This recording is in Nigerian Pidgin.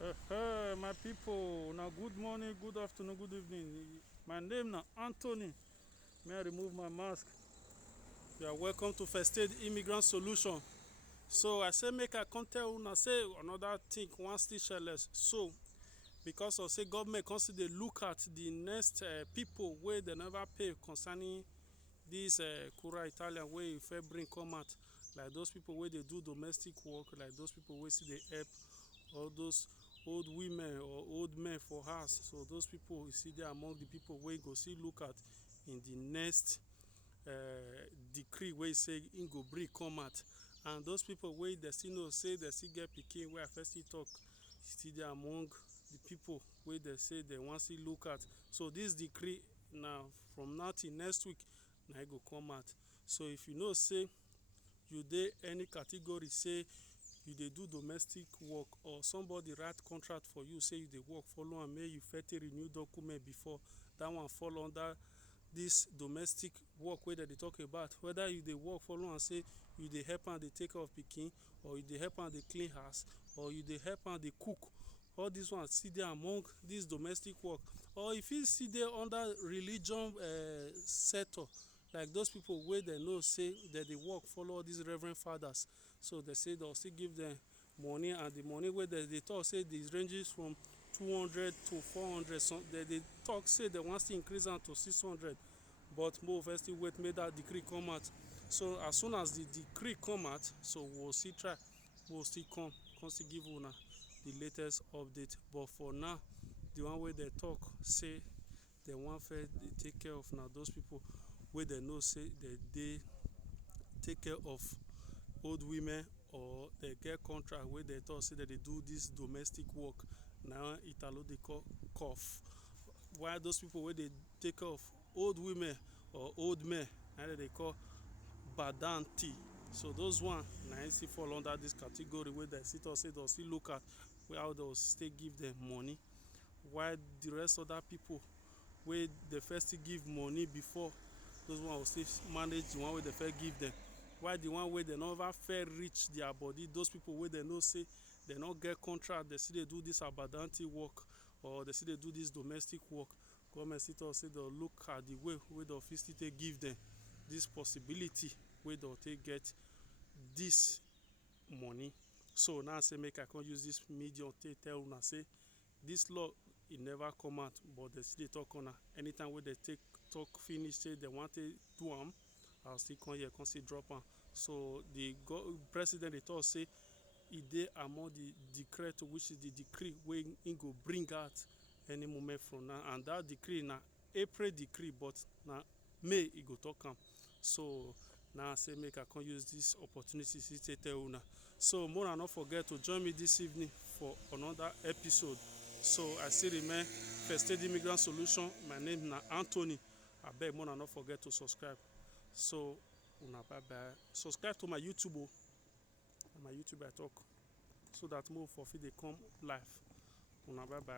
My people, now good morning, good afternoon, good evening. My name now Anthony. May I remove my mask? You are welcome to First Aid Immigrant Solution. So I say make I come tell una say another thing one still shirtless. So because of say government consider look at the next people where they never pay concerning this Cura Italian way if bring come out, like those people where they do domestic work, like those people where see they help all those old women or old men for house. So those people you see they among the people wey go see look at in the next decree wey say im go bring come out. And those people wey they still know say they still get pikin wey I first still talk still dey among the people wey they say they wan see look at. So this decree now from now till next week na e go come out. So if you know say you dey any category say you dey do domestic work or somebody write contract for you say you dey work follow am make you first renew document before that one fall under this domestic work wey dem dey talk about, whether you dey work follow am say you dey help am dey take care of pikin, or you dey help am dey clean house, or you dey help am dey cook. All these ones still dey among this domestic work. Or if you still dey under religion sector, like those people wey dem know say dem dey work follow all these reverend fathers, so they say they'll still give them money, and the money wey they talk say this ranges from 200 to 400. Some they talk say they want to increase am to 600, but more first still wait make that decree come out. So as soon as the decree come out, so we'll see try, we'll still come still give una the latest update. But for now, the one way they talk say they want first they take care of now those people where they know say they take care of old women, or they get contract where they talk say that they do this domestic work. Now Italo they call cough. While those people where they take care of old women or old men, and they call badanti. So those one now still fall under this category where they sit or say they'll still look at how they'll still give them money, while the rest of that people where they first give money before, those one will still manage the one where they first give them. While the one where they never fair reach their body, those people where they know say they not get contract, they see they do this abadanti work, or they see they do this domestic work, government still say they'll look at the way where the office still give them this possibility where they'll take get this money. So now say make I can use this medium to tell una say this law it never come out, but they still talk on anytime where they take talk finish say they want to do am, I'll still come here come still drop am. So the president they talk say e dey among the decree, which is the decree wey im go bring out any moment from now, and that decree na April decree, but na May e go talk am. So now I say make I come use this opportunity to tell una. So more and not forget to join me this evening for another episode. So I still remain First Aid Immigrant Solution. My name na Anthony. I beg more and not forget to subscribe. So una bye bye. Subscribe to my YouTube. My YouTube I talk, so that more for fit they come live. Una bye bye.